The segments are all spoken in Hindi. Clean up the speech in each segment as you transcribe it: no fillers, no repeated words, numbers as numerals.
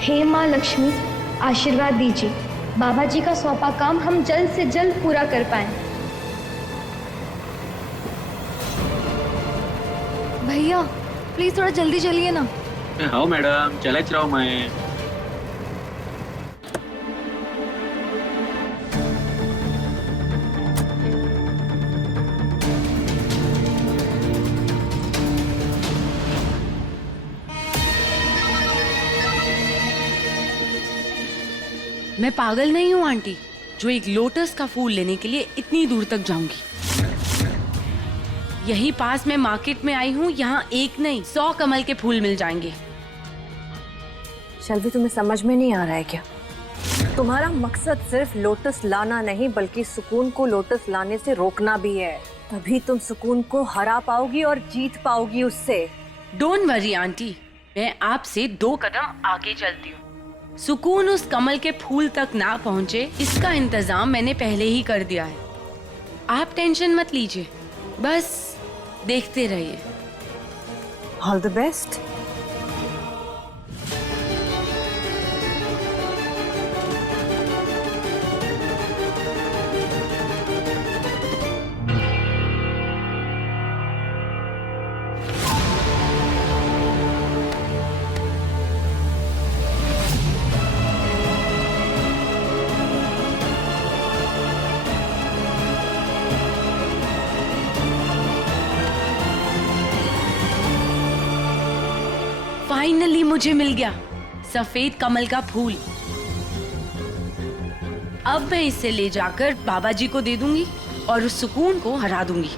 हे माँ लक्ष्मी, आशीर्वाद दीजिए, बाबा जी का सौंपा काम हम जल्द से जल्द पूरा कर पाएं। भैया प्लीज थोड़ा जल्दी चलिए ना। हाँ मैडम, चलेच रहा हूँ मैं। मैं पागल नहीं हूँ आंटी, जो एक लोटस का फूल लेने के लिए इतनी दूर तक जाऊंगी। यही पास मैं मार्केट में आई हूँ, यहाँ एक नहीं 100 कमल के फूल मिल जाएंगे। शैलवी, तुम्हें समझ में नहीं आ रहा है क्या? तुम्हारा मकसद सिर्फ लोटस लाना नहीं बल्कि सुकून को लोटस लाने से रोकना भी है। तभी तुम सुकून को हरा पाओगी और जीत पाओगी उससे। डोंट वरी आंटी, मैं आपसे 2 कदम आगे चलती हूँ। सुकून उस कमल के फूल तक ना पहुँचे, इसका इंतजाम मैंने पहले ही कर दिया है। आप टेंशन मत लीजिए, बस देखते रहिए। All the best. फाइनली मुझे मिल गया सफेद कमल का फूल। अब मैं इसे ले जाकर बाबा जी को दे दूंगी और उस सुकून को हरा दूंगी।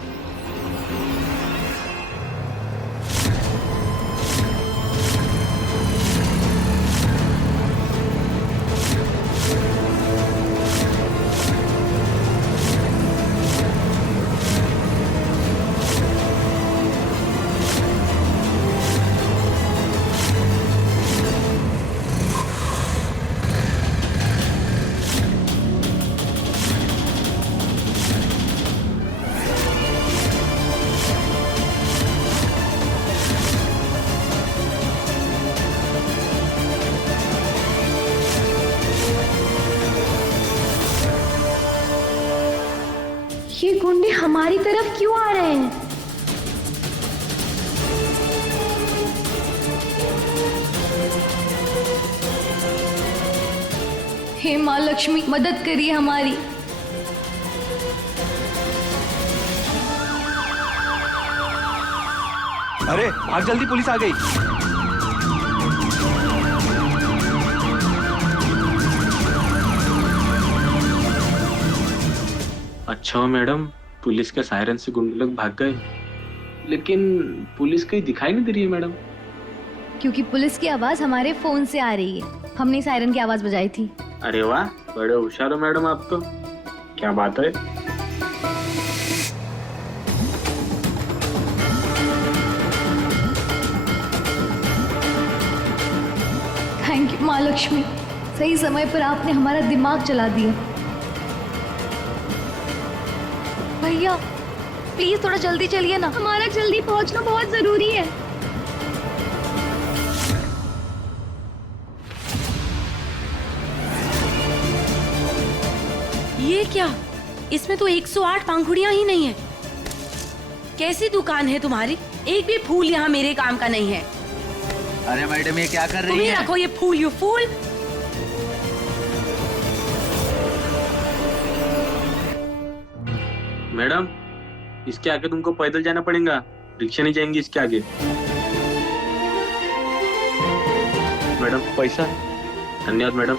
ये गुंडे हमारी तरफ क्यों आ रहे हैं? हे माँ लक्ष्मी, मदद करिए हमारी। अरे भाग जल्दी, पुलिस आ गई। अच्छा मैडम, पुलिस के सायरन से गुंडे लोग भाग गए, लेकिन पुलिस कहीं दिखाई नहीं दे रही है मैडम। क्योंकि पुलिस की आवाज हमारे फोन से आ रही है, हमने सायरन की आवाज बजाई थी। अरे वाह, बड़े होशियार हो मैडम आप तो। क्या बात है। थैंक यू माँ लक्ष्मी, सही समय पर आपने हमारा दिमाग चला दिया। भैया प्लीज थोड़ा जल्दी चलिए ना, हमारा जल्दी पहुंचना बहुत जरूरी है। ये क्या, इसमें तो 108 पंखुड़ियां ही नहीं है। कैसी दुकान है तुम्हारी? एक भी फूल यहाँ मेरे काम का नहीं है। अरे मैडम, ये क्या कर रही तुम्हें है? रखो ये फूल, यू फूल। मैडम, इसके आगे तुमको पैदल जाना पड़ेगा, रिक्शा नहीं जाएंगी इसके आगे। मैडम पैसा। धन्यवाद मैडम।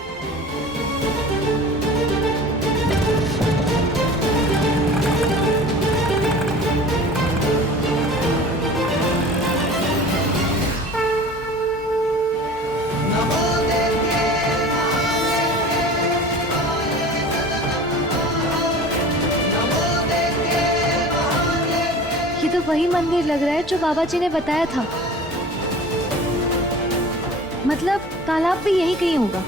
ये तो वही मंदिर लग रहा है जो बाबा जी ने बताया था। मतलब तालाब भी यही कहीं होगा।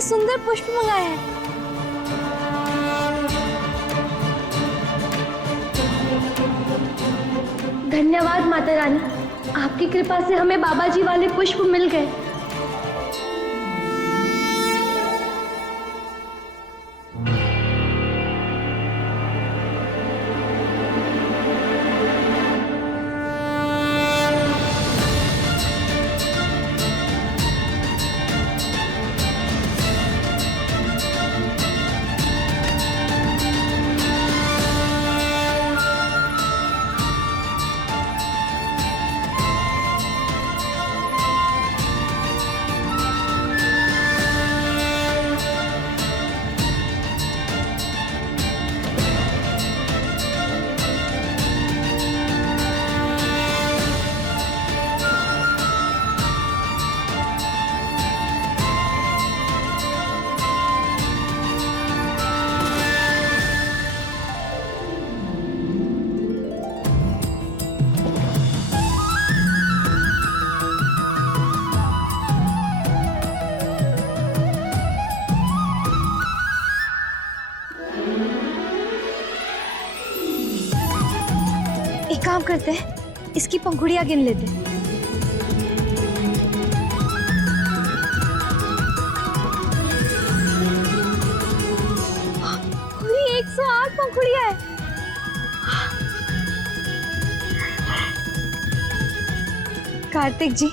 कितने सुंदर पुष्प मंगाए हैं। धन्यवाद माता रानी, आपकी कृपा से हमें बाबा जी वाले पुष्प मिल गए। एक काम करते हैं, इसकी पंखुड़ियां गिन लेते हैं। पूरी 108 पंखुड़ियां है। कार्तिक जी,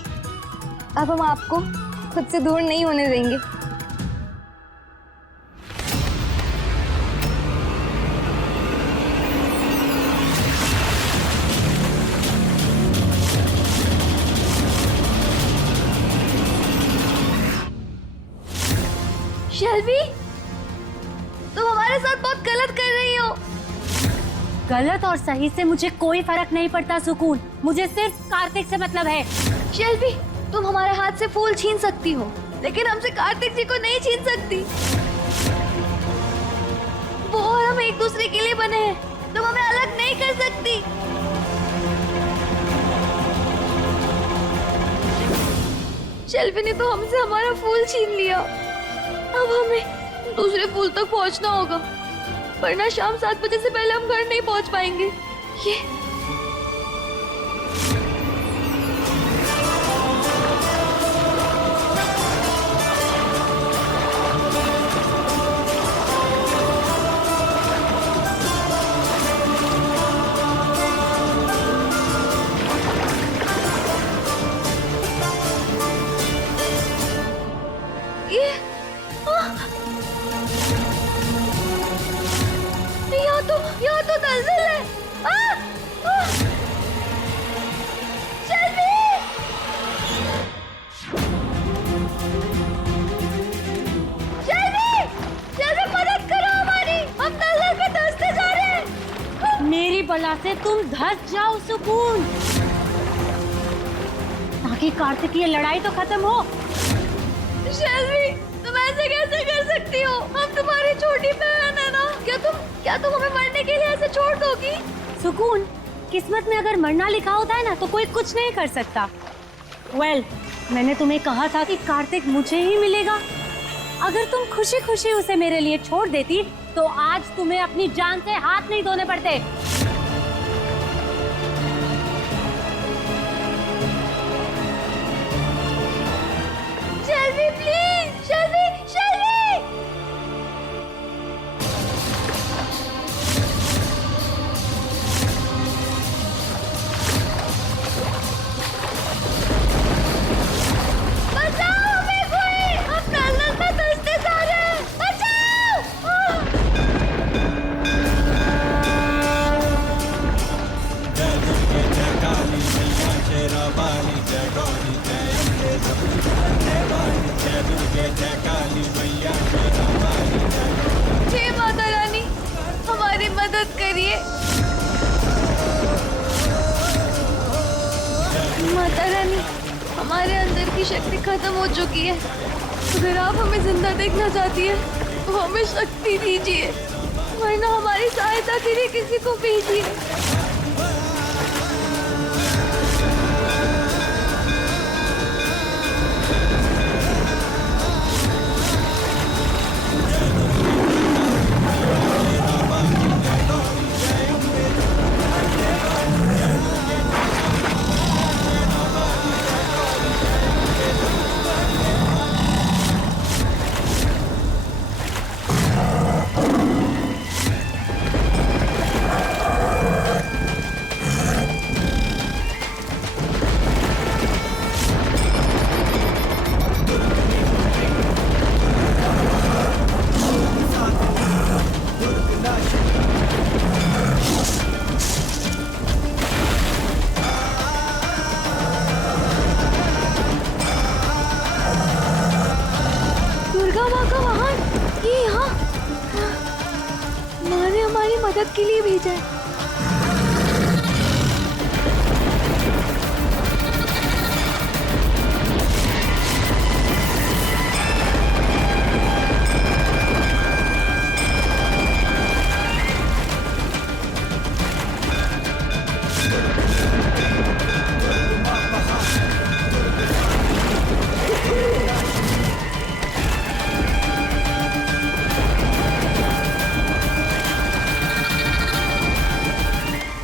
अब हम आपको खुद से दूर नहीं होने देंगे। शेल्वी, तुम हमारे साथ बहुत गलत कर रही हो। गलत और सही से मुझे कोई फर्क नहीं पड़ता सुकून, मुझे सिर्फ कार्तिक से मतलब है। शेल्वी, तुम हमारे हाथ से फूल छीन सकती हो, लेकिन हमसे कार्तिक जी को नहीं छीन सकती। वो और हम एक दूसरे के लिए बने हैं, तुम हमें अलग नहीं कर सकती। शेल्वी ने तो हमसे हमारा फूल छीन लिया। अब हमें दूसरे फूल तक पहुंचना होगा, वरना शाम 7 बजे से पहले हम घर नहीं पहुंच पाएंगे। ये यहाँ तो दलदल है। शेल्वी! शेल्वी! शेल्वी, मदद करो हमारी, हम दलदल पे धंसते जा रहे हैं। मेरी बला से तुम धंस जाओ सुकून, ताकि कार्तिक की ये लड़ाई तो खत्म हो। शेल्वी, तुम ऐसे कैसे कर सकती हो? हम तुम्हारी छोटी बहन है ना। क्या तुम हमें मरने के लिए ऐसे छोड़ दोगी? सुकून, किस्मत में अगर मरना लिखा होता है ना तो कोई कुछ नहीं कर सकता। मैंने तुम्हें कहा था कि कार्तिक मुझे ही मिलेगा। अगर तुम खुशी खुशी उसे मेरे लिए छोड़ देती तो आज तुम्हें अपनी जान से हाथ नहीं धोने पड़ते। शेल्वी, प्लीज, शेल्वी, शेल्वी! बचाओ हमें कोई! हम दलदल में धंसते जा रहे हैं! बचाओ! हे माता रानी, हमारी मदद करिए। माता रानी, हमारे अंदर की शक्ति खत्म हो चुकी है। अगर आप हमें जिंदा देखना चाहती है तो हमें शक्ति दीजिए, वरना हमारी सहायता के लिए किसी को भेजिए। मदद के लिए भेजा है।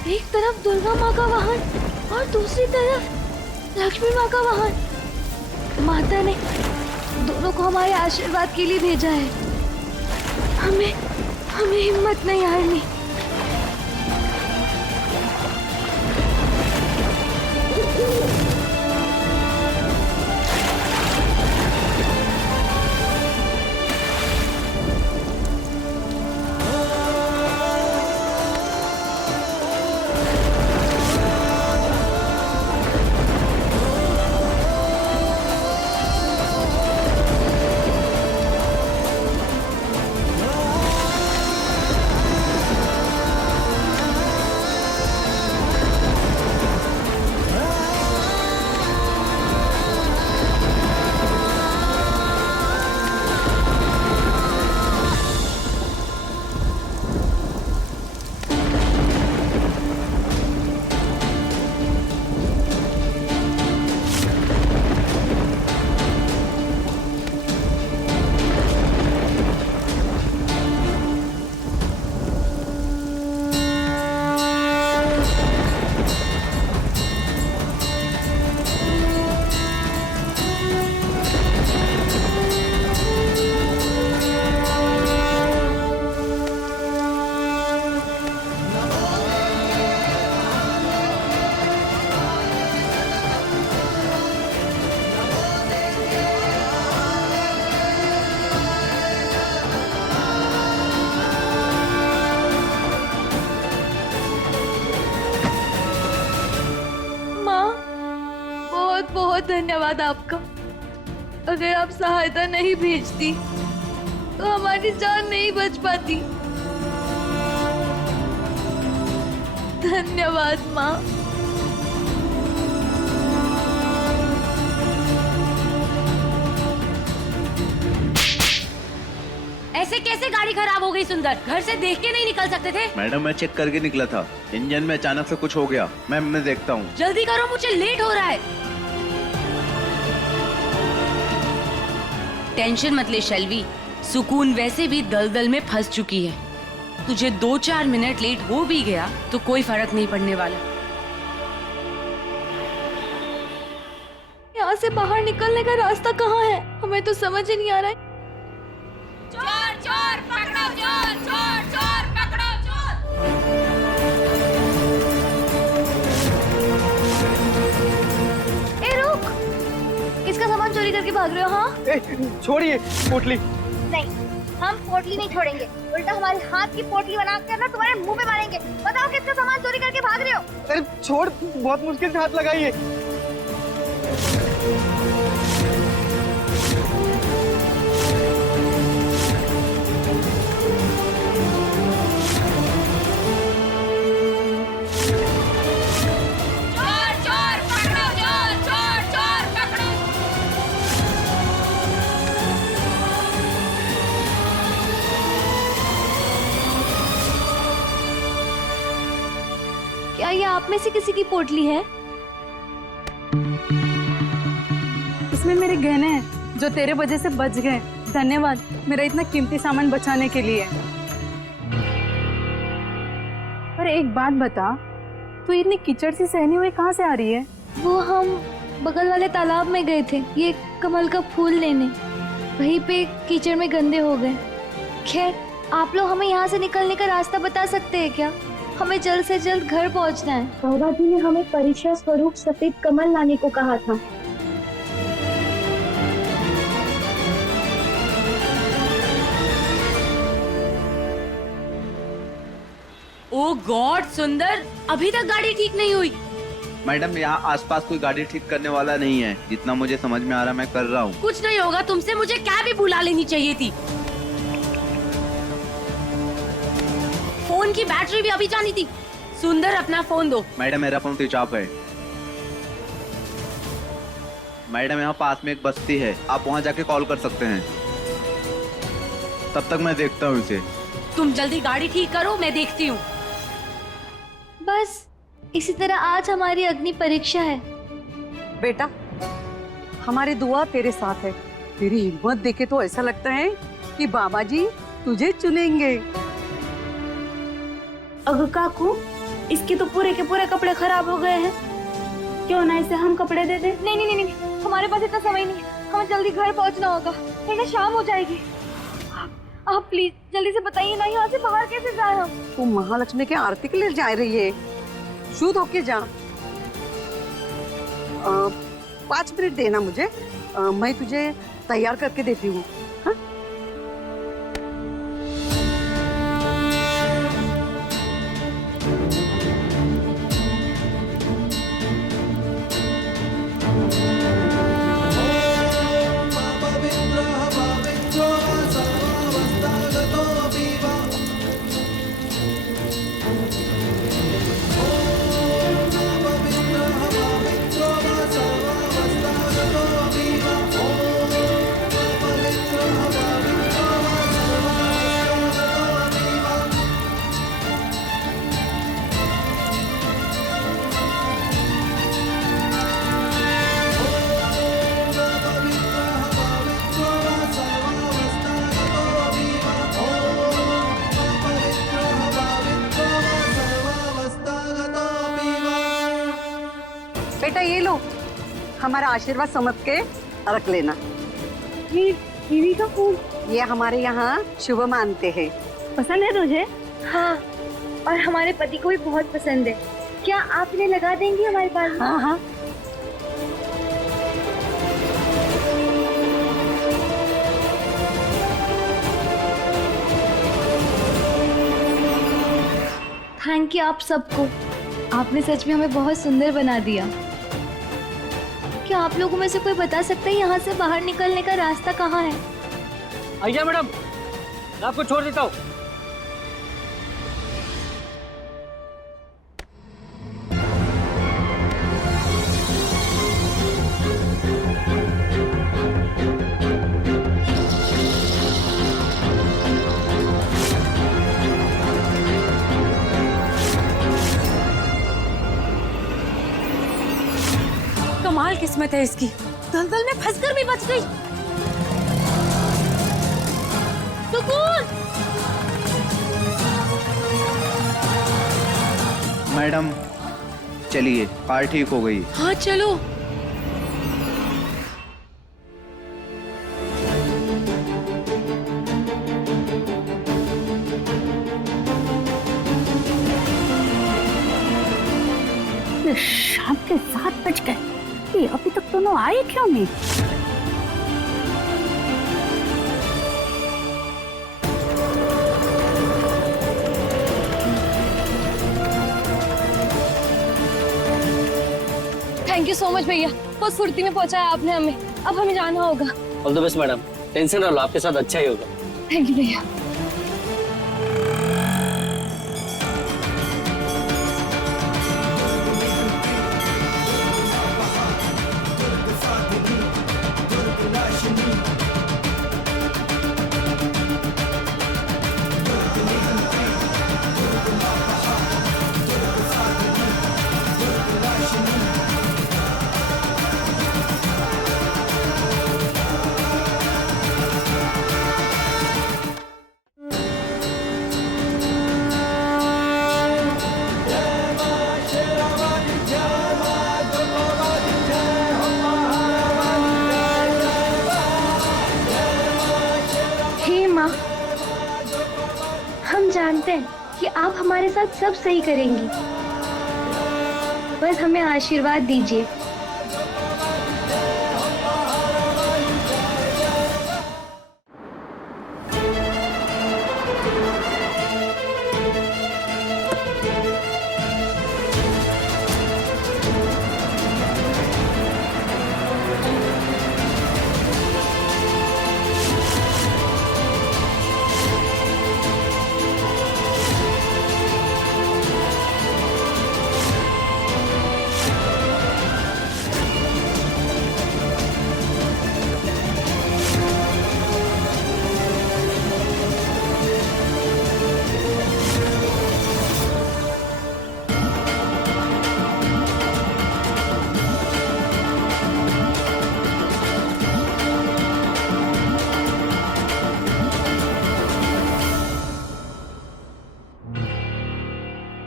एक तरफ दुर्गा माँ का वाहन और दूसरी तरफ लक्ष्मी माँ का वाहन। माता ने दोनों को हमारे आशीर्वाद के लिए भेजा है। हमें हमें हिम्मत नहीं हारनी। बहुत धन्यवाद आपका। अगर आप सहायता नहीं भेजती तो हमारी जान नहीं बच पाती। धन्यवाद माँ। ऐसे कैसे गाड़ी खराब हो गई सुंदर? घर से देख के नहीं निकल सकते थे? मैडम मैं चेक करके निकला था, इंजन में अचानक से कुछ हो गया। मैं देखता हूँ। जल्दी करो, मुझे लेट हो रहा है। टेंशन मत ले शैलवी, सुकून वैसे भी दलदल में फंस चुकी है। तुझे 2-4 मिनट लेट हो भी गया तो कोई फर्क नहीं पड़ने वाला। यहाँ से बाहर निकलने का रास्ता कहाँ है? हमें तो समझ ही नहीं आ रहा है। चोर चोर पकड़ो, चोर चोर चोर पकड़ो, चोर। ए रुक, किसका सामान चोरी करके भाग रहे हो? हाँ छोड़िए पोटली। नहीं, हम पोटली नहीं छोड़ेंगे, उल्टा हमारे हाथ की पोटली बना कर ना तुम्हारे मुंह पे मारेंगे। बताओ किसका सामान चोरी करके भाग रहे हो? अरे छोड़, बहुत मुश्किल से हाथ लगाइए। क्या ये आप में से किसी की पोटली है? इसमें मेरे गहने हैं जो तेरे वजह से बच गए। धन्यवाद मेरा इतना कीमती सामान बचाने के लिए। पर एक बात बता, तू इतनी कीचड़ सी सहनी हुई कहाँ से आ रही है? वो हम बगल वाले तालाब में गए थे ये कमल का फूल लेने, वहीं पे कीचड़ में गंदे हो गए। खैर, आप लोग हमें यहाँ से निकलने का रास्ता बता सकते हैं क्या? हमें जल्द से जल्द घर पहुँचना है। बाबा जी ने हमें परीक्षा स्वरूप सफेद कमल लाने को कहा था। ओ गॉड सुंदर, अभी तक गाड़ी ठीक नहीं हुई। मैडम यहाँ आसपास कोई गाड़ी ठीक करने वाला नहीं है। जितना मुझे समझ में आ रहा मैं कर रहा हूँ। कुछ नहीं होगा तुमसे, मुझे क्या भी बुला लेनी चाहिए थी। फोन की बैटरी भी अभी जानी थी। सुंदर अपना फोन दो। मैडम मेरा फोन स्विच ऑफ है। मैडम यहाँ पास में एक बस्ती है, आप वहाँ जाके कॉल कर सकते हैं। तब तक मैं देखता हूँ इसे। तुम जल्दी गाड़ी ठीक करो, मैं देखती हूँ। बस इसी तरह आज हमारी अग्नि परीक्षा है। बेटा, हमारी दुआ तेरे साथ है। तेरी हिम्मत देखे तो ऐसा लगता है कि बाबा जी तुझे चुनेंगे। अगं काकू, इसके तो पूरे के पूरे कपड़े खराब हो गए हैं, क्यों ना इसे हम कपड़े दे दे? नहीं नहीं नहीं नहीं, हमारे पास इतना समय नहीं है, हमें जल्दी घर पहुंचना होगा वरना शाम हो जाएगी। आप प्लीज जल्दी से बताइए ना, यहाँ से बाहर कैसे जाए हम? तू महालक्ष्मी के आरती के लिए जा रही है, शुद्ध होके जा। 5 मिनट देना मुझे, मैं तुझे तैयार करके देती हूँ। हाँ? बेटा ये लो, हमारा आशीर्वाद समझ के रख लेना। दीदी का फूल ये हमारे यहाँ शुभ मानते हैं। पसंद है तुझे? हाँ, और हमारे पति को भी बहुत पसंद है। क्या आप इन्हें लगा देंगी हमारे पास? हाँ हाँ। थैंक यू आप सबको, आपने सच में हमें बहुत सुंदर बना दिया। क्या आप लोगों में से कोई बता सकता है यहाँ से बाहर निकलने का रास्ता कहाँ है? आइए मैडम, मैं आपको छोड़ देता हूँ। कमाल किस्मत है इसकी, दलदल में फंसकर भी बच गई। सुकून! मैडम चलिए, कार ठीक हो गई। हाँ चलो। शाम के 7 बज गए, ये अभी तक दोनों आए क्यों नहीं? थैंक यू सो मच भैया, बहुत फुर्ती में पहुंचाया आपने हमें। अब हमें जाना होगा। All the best madam, tension ना लो, आपके साथ अच्छा ही होगा। थैंक यू भैया। हम जानते हैं कि आप हमारे साथ सब सही करेंगी, बस हमें आशीर्वाद दीजिए।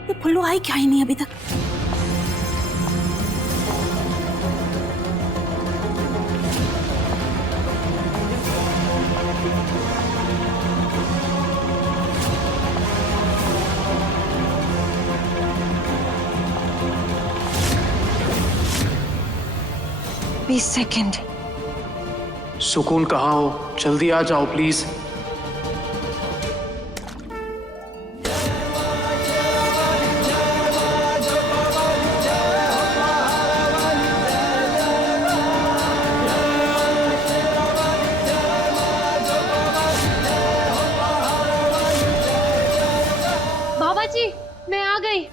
ये फुल्लू आई क्या ही नहीं अभी तक। सेकंड। सुकून कहाँ हो? जल्दी आ जाओ प्लीज। बाबा जी, मैं आ गई।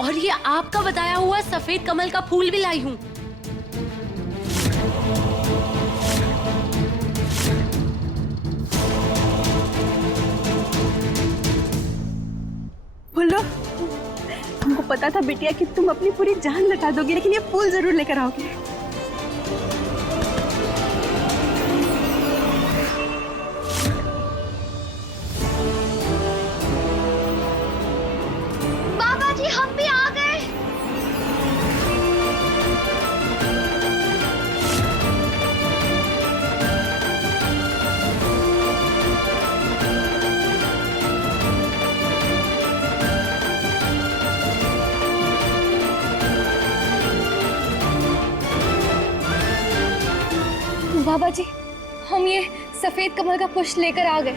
और ये आपका बताया हुआ सफेद कमल का फूल भी लाई हूँ। फुल्लू, हमको पता था बिटिया कि तुम अपनी पूरी जान लगा दोगे, लेकिन ये फूल जरूर लेकर आओगे। बाबा जी हम भी आ गए। बाबा जी, हम ये सफेद कमल का पुष्प लेकर आ गए।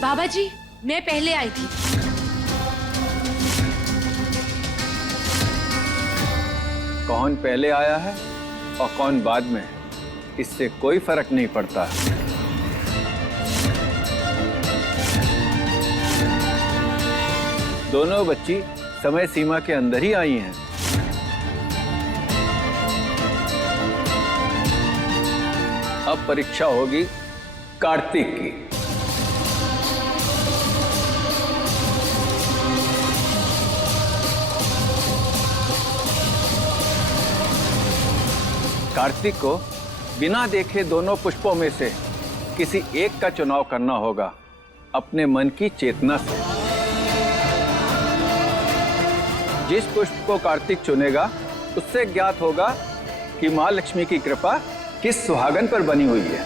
बाबा जी, मैं पहले आई थी। कौन पहले आया है और कौन बाद में, इससे कोई फर्क नहीं पड़ता। दोनों बच्ची समय सीमा के अंदर ही आई हैं। अब परीक्षा होगी कार्तिक की। कार्तिक को बिना देखे दोनों पुष्पों में से किसी एक का चुनाव करना होगा अपने मन की चेतना से। जिस पुष्प को कार्तिक चुनेगा उससे ज्ञात होगा कि मां लक्ष्मी की कृपा किस सुहागन पर बनी हुई है।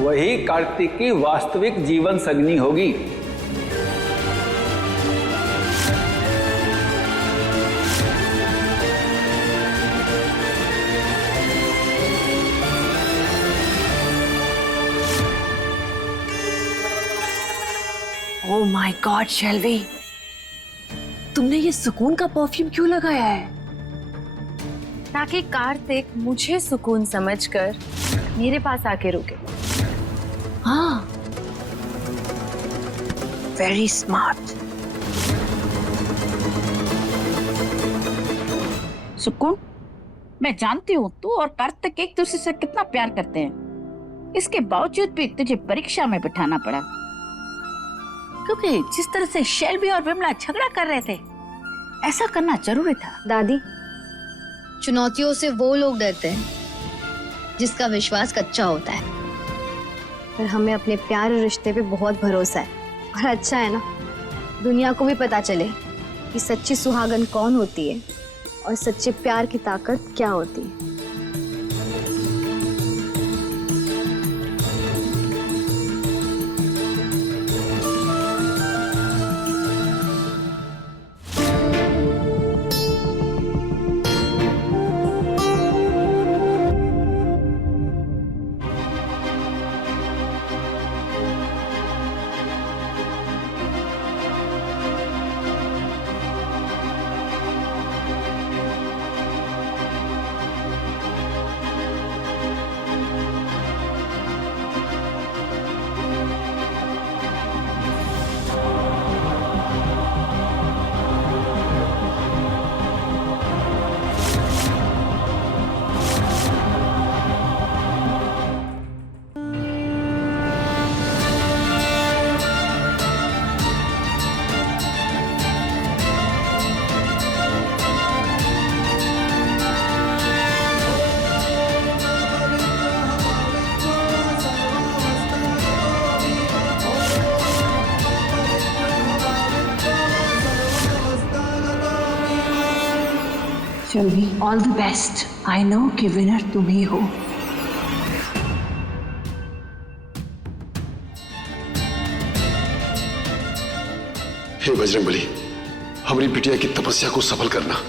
वही कार्तिक की वास्तविक जीवन संगनी होगी। ओह माय गॉड शेल्वी, तुमने ये सुकून का परफ्यूम क्यों लगाया है? ताकि कार्तिक मुझे सुकून समझकर मेरे पास आके रुके। हाँ, वेरी स्मार्ट। सुकून, मैं जानती हूँ तू और कार्तिक एक दूसरे से कितना प्यार करते हैं। इसके बावजूद भी तुझे परीक्षा में बिठाना पड़ा, क्योंकि जिस तरह से शेल्वी और विमला झगड़ा कर रहे थे, ऐसा करना जरूरी था। दादी, चुनौतियों से वो लोग डरते हैं जिसका विश्वास कच्चा होता है। पर हमें अपने प्यार और रिश्ते पे बहुत भरोसा है, और अच्छा है ना, दुनिया को भी पता चले कि सच्ची सुहागन कौन होती है और सच्चे प्यार की ताकत क्या होती है। Shelvi, all the best. I know कि विनर तुम ही हो। हे बजरंगबली, हमारी बिटिया की तपस्या को सफल करना।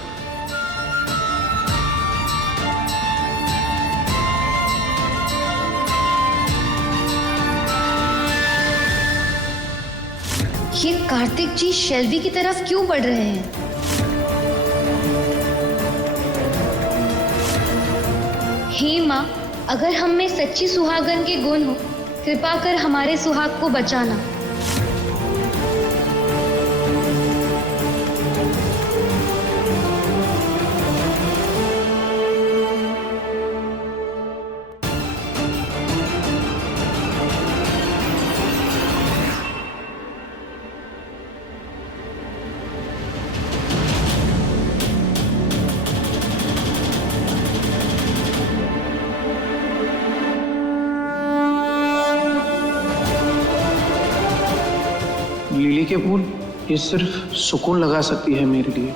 ये कार्तिक जी शेल्वी की तरफ क्यों बढ़ रहे हैं? हे माँ, अगर हम में सच्ची सुहागन के गुण हो, कृपा कर हमारे सुहाग को बचाना। लिली के फूल, ये सिर्फ सुकून लगा सकती है मेरे लिए।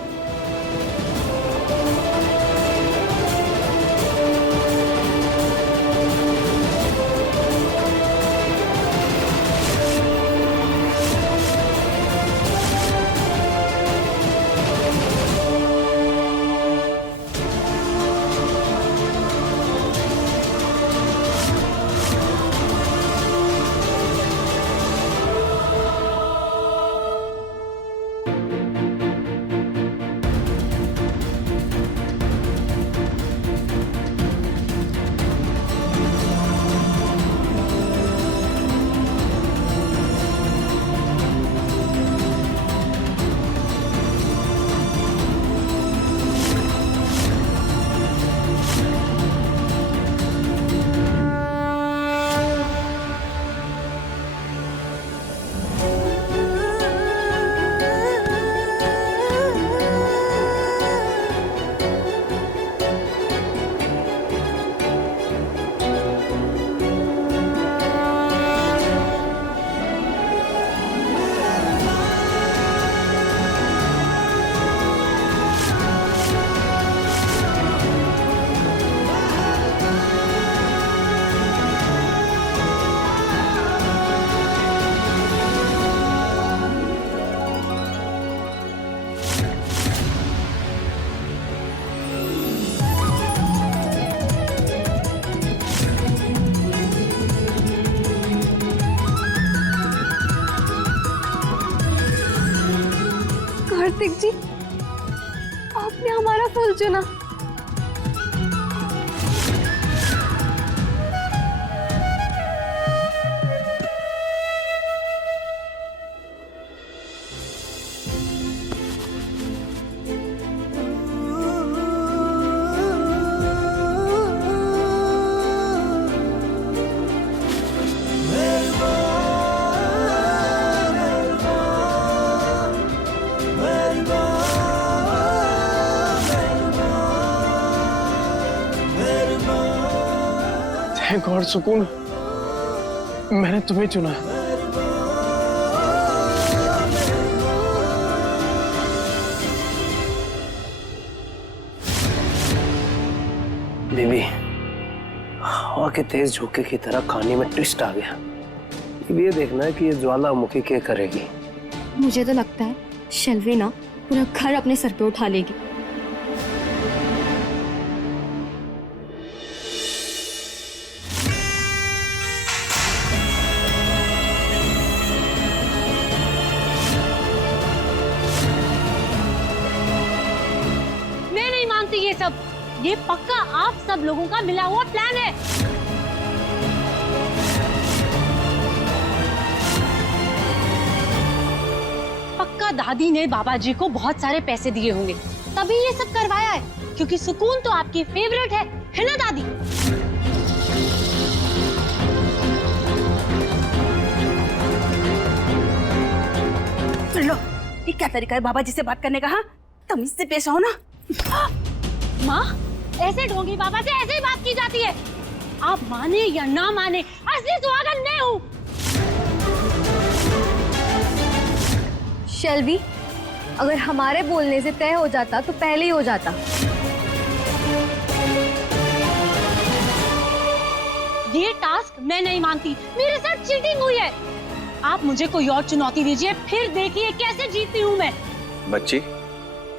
कार्तिक जी, आपने हमारा फल चुना। थैंक गॉड सुकून, मैंने तुम्हें चुना। बेबी, हवा के तेज झोंके की तरह कहानी में ट्विस्ट आ गया। अब ये देखना है कि ये ज्वालामुखी क्या करेगी। मुझे तो लगता है शेल्वी ना पूरा घर अपने सर पे उठा लेगी। मैं नहीं मानती ये सब। ये पक्का आप सब लोगों का मिला हुआ प्लान है। पक्का दादी ने बाबा जी को बहुत सारे पैसे दिए होंगे, तभी ये सब करवाया है। क्योंकि सुकून तो आपकी फेवरेट है ना दादी? सुन लो, ये क्या तरीका है बाबा जी से बात करने का? हाँ, तमीज से पेश आओ ना। माँ, ऐसे ढोंगी बाबा से ऐसे ही बात की जाती है। आप माने या ना माने, असली सुहागन मैं हूँ। शेल्वी, अगर हमारे बोलने से तय हो जाता तो पहले ही हो जाता। मैं नहीं मानती, मेरे साथ चीटिंग हुई है। आप मुझे कोई और चुनौती दीजिए, फिर देखिए कैसे जीतती हूँ मैं। बच्ची,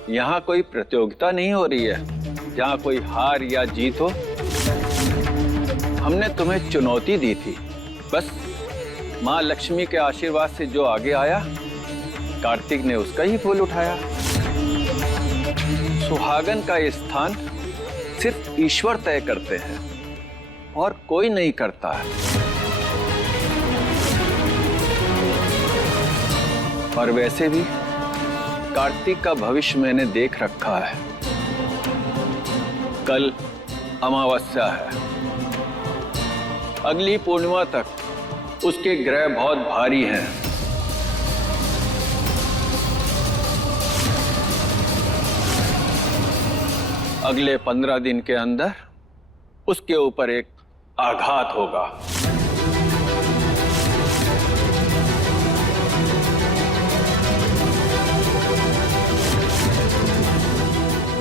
यहाँ कोई प्रतियोगिता नहीं हो रही है जहाँ कोई हार या जीत हो। हमने तुम्हें चुनौती दी थी, बस माँ लक्ष्मी के आशीर्वाद से जो आगे आया, कार्तिक ने उसका ही फूल उठाया। सुहागन का ये स्थान सिर्फ ईश्वर तय करते हैं और कोई नहीं करता है। और वैसे भी कार्तिक का भविष्य मैंने देख रखा है। कल अमावस्या है, अगली पूर्णिमा तक उसके ग्रह बहुत भारी हैं। अगले 15 दिन के अंदर उसके ऊपर एक आघात होगा।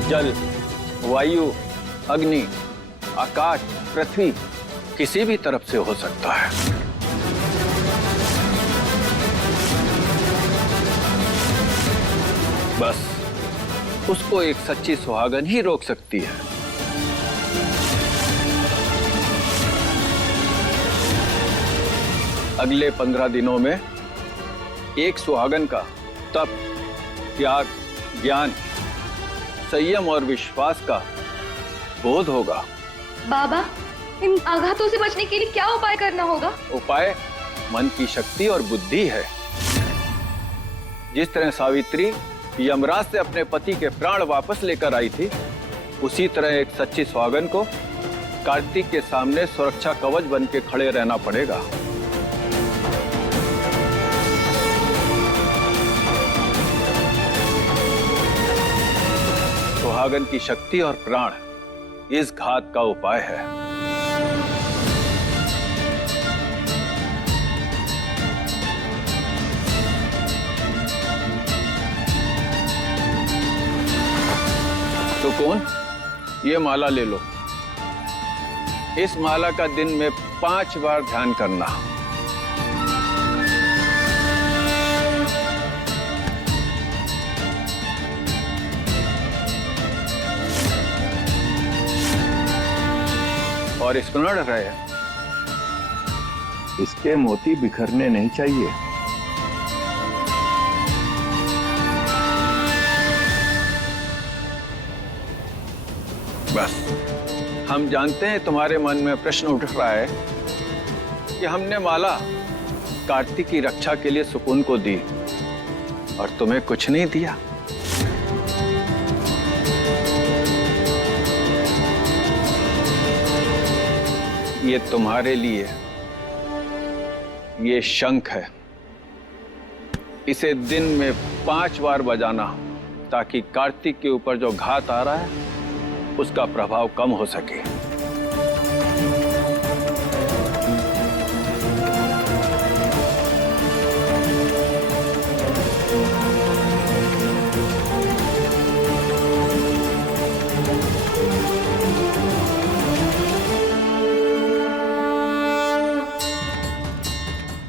जल, वायु, अग्नि, आकाश, पृथ्वी किसी भी तरफ से हो सकता है। बस उसको एक सच्ची सुहागन ही रोक सकती है। अगले 15 दिनों में एक सुहागन का तप, त्याग, ज्ञान, संयम और विश्वास का बोध होगा। बाबा, इन आघातों से बचने के लिए क्या उपाय करना होगा? उपाय मन की शक्ति और बुद्धि है। जिस तरह सावित्री यमराज से अपने पति के प्राण वापस लेकर आई थी, उसी तरह एक सच्ची सुहागन को कार्तिक के सामने सुरक्षा कवच बन के खड़े रहना पड़ेगा। सुहागन की शक्ति और प्राण इस घात का उपाय है। तो कौन, ये माला ले लो। इस माला का दिन में 5 बार ध्यान करना। और स्मरण रहे, इसके मोती बिखरने नहीं चाहिए। बस, हम जानते हैं तुम्हारे मन में प्रश्न उठ रहा है कि हमने माला कार्तिक की रक्षा के लिए सुकून को दी और तुम्हें कुछ नहीं दिया। ये तुम्हारे लिए ये शंख है। इसे दिन में 5 बार बजाना, ताकि कार्तिक के ऊपर जो घात आ रहा है उसका प्रभाव कम हो सके।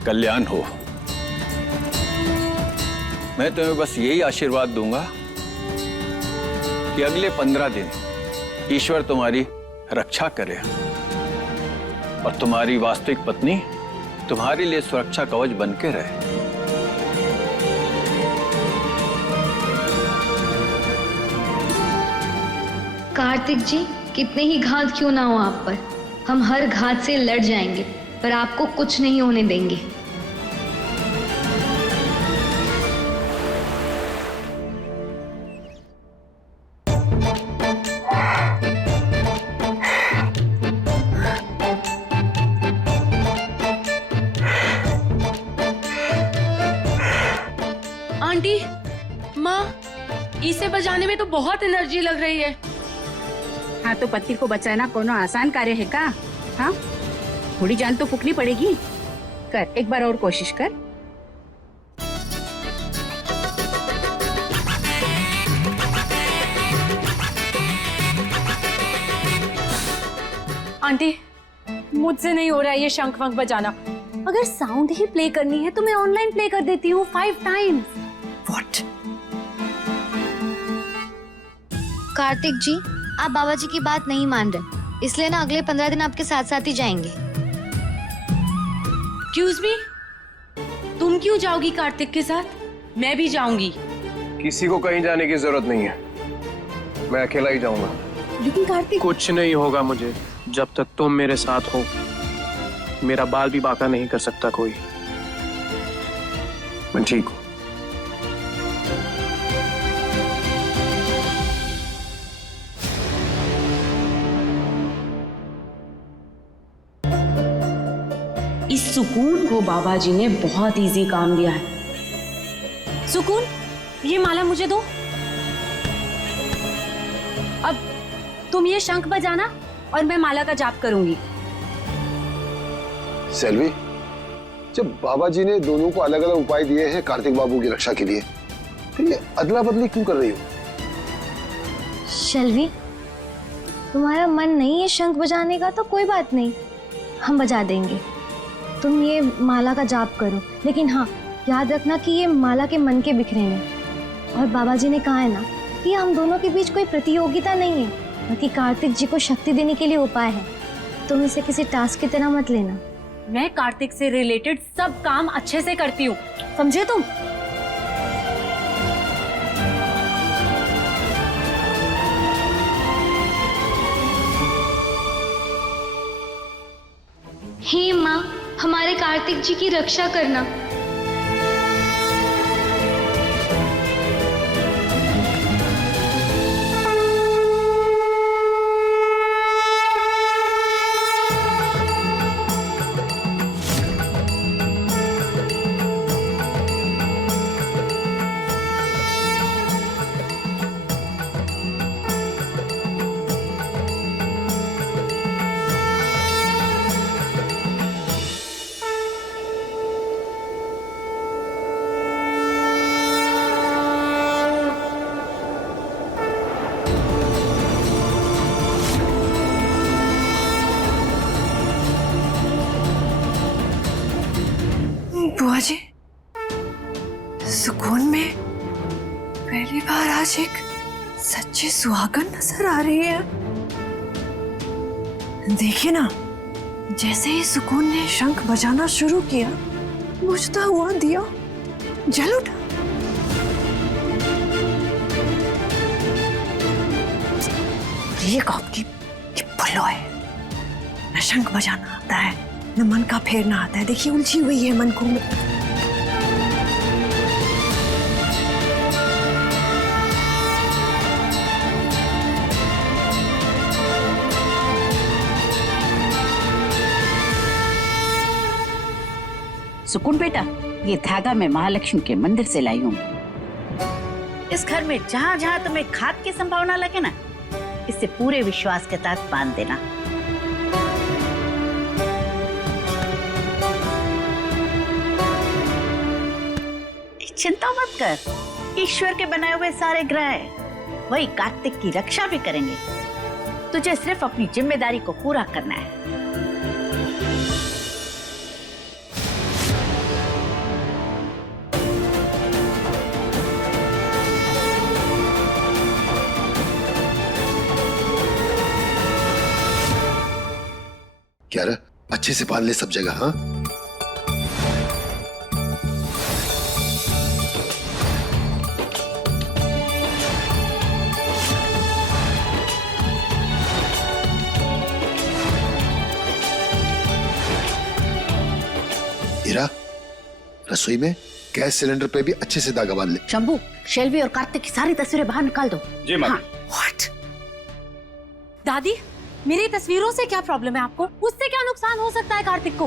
कल्याण हो। मैं तुम्हें बस यही आशीर्वाद दूंगा कि अगले 15 दिन ईश्वर तुम्हारी रक्षा करे और तुम्हारी वास्तविक पत्नी तुम्हारे लिए सुरक्षा कवच बन के रहे। कार्तिक जी, कितने ही घात क्यों ना हो आप पर, हम हर घात से लड़ जाएंगे, पर आपको कुछ नहीं होने देंगे। आंटी, माँ, इसे बजाने में तो बहुत एनर्जी लग रही है। हाँ, तो पति को बचाना कोनो आसान कार्य है का? हाँ, थोड़ी जान तो फूकनी पड़ेगी। कर, एक बार और कोशिश कर। आंटी, मुझसे नहीं हो रहा है ये शंख वंख बजाना। अगर साउंड ही प्ले करनी है तो मैं ऑनलाइन प्ले कर देती हूँ 5 टाइम्स। व्हाट? कार्तिक जी, आप बाबा जी की बात नहीं मान रहे, इसलिए ना अगले 15 दिन आपके साथ साथ ही जाएंगे। एक्सक्यूज मी, तुम क्यों जाओगी कार्तिक के साथ? मैं भी जाऊंगी। किसी को कहीं जाने की जरूरत नहीं है, मैं अकेला ही जाऊंगा। लेकिन कार्तिक, कुछ नहीं होगा मुझे जब तक तुम मेरे साथ हो। मेरा बाल भी बांका नहीं कर सकता कोई। मैं ठीक हूं। इस सुकून को बाबा जी ने बहुत इजी काम दिया है। सुकून, ये माला मुझे दो। अब तुम ये शंख बजाना और मैं माला का जाप करूंगी। सेल्वी, जब बाबा जी ने दोनों को अलग अलग उपाय दिए हैं कार्तिक बाबू की रक्षा के लिए, फिर ये अदला बदली क्यों कर रही हो? शैलवी, तुम्हारा मन नहीं है शंख बजाने का तो कोई बात नहीं, हम बजा देंगे। तुम ये माला का जाप करो, लेकिन हाँ याद रखना कि ये माला के मन के बिखरे नहीं। और बाबा जी ने कहा है ना कि हम दोनों के बीच कोई प्रतियोगिता नहीं है, बल्कि कार्तिक जी को शक्ति देने के लिए उपाय है। तुम इसे किसी टास्क की तरह मत लेना। मैं कार्तिक से रिलेटेड सब काम अच्छे से करती हूँ, समझे तुम? हे माँ, हमारे कार्तिक जी की रक्षा करना। बुआ जी, सुकून में पहली बार आज एक सच्ची सुहागन नजर आ रही है। देखिए ना, जैसे ही सुकून ने शंख बजाना शुरू किया, बुझता हुआ दिया जल उठा। ये कब की भुल्लो है, न शंख बजाना आता है न मन का फेरना आता है। देखिए उलझी हुई है मन को। सुकून बेटा, ये धागा मैं महालक्ष्मी के मंदिर से लाई हूँ। इस घर में जहाँ जहाँ तुम्हें खाद की संभावना लगे ना, इसे पूरे विश्वास के साथ बांध देना। चिंता मत कर, ईश्वर के बनाए हुए सारे ग्रह वही कार्तिक की रक्षा भी करेंगे। तुझे सिर्फ अपनी जिम्मेदारी को पूरा करना है। क्या रे, अच्छे से पाल ले सब जगह। हाँ, हीरा, रसोई में गैस सिलेंडर पे भी अच्छे से धागा बांध ले। शंभू, शेल्वी और कार्तिक की सारी तस्वीरें बाहर निकाल दो। जी माँ। What? दादी, मेरी तस्वीरों से क्या प्रॉब्लम है आपको? उससे क्या नुकसान हो सकता है कार्तिक को?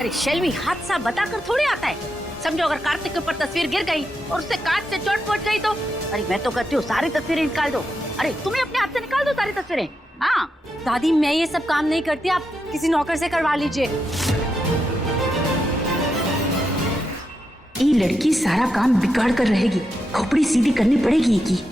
अरे शेल्वी, हादसा बताकर थोड़ी आता है। समझो अगर कार्तिक के ऊपर तस्वीर गिर गई और उससे कांच से चोट पहुंच गई तो? अरे मैं तो कहती हूँ सारी तस्वीरें निकाल दो। अरे तुम्हें अपने हाथ से निकाल दो सारी तस्वीरें। हाँ दादी, मैं ये सब काम नहीं करती, आप किसी नौकर से करवा लीजिए। ये लड़की सारा काम बिगाड़ कर रहेगी, खोपड़ी सीधी करनी पड़ेगी की।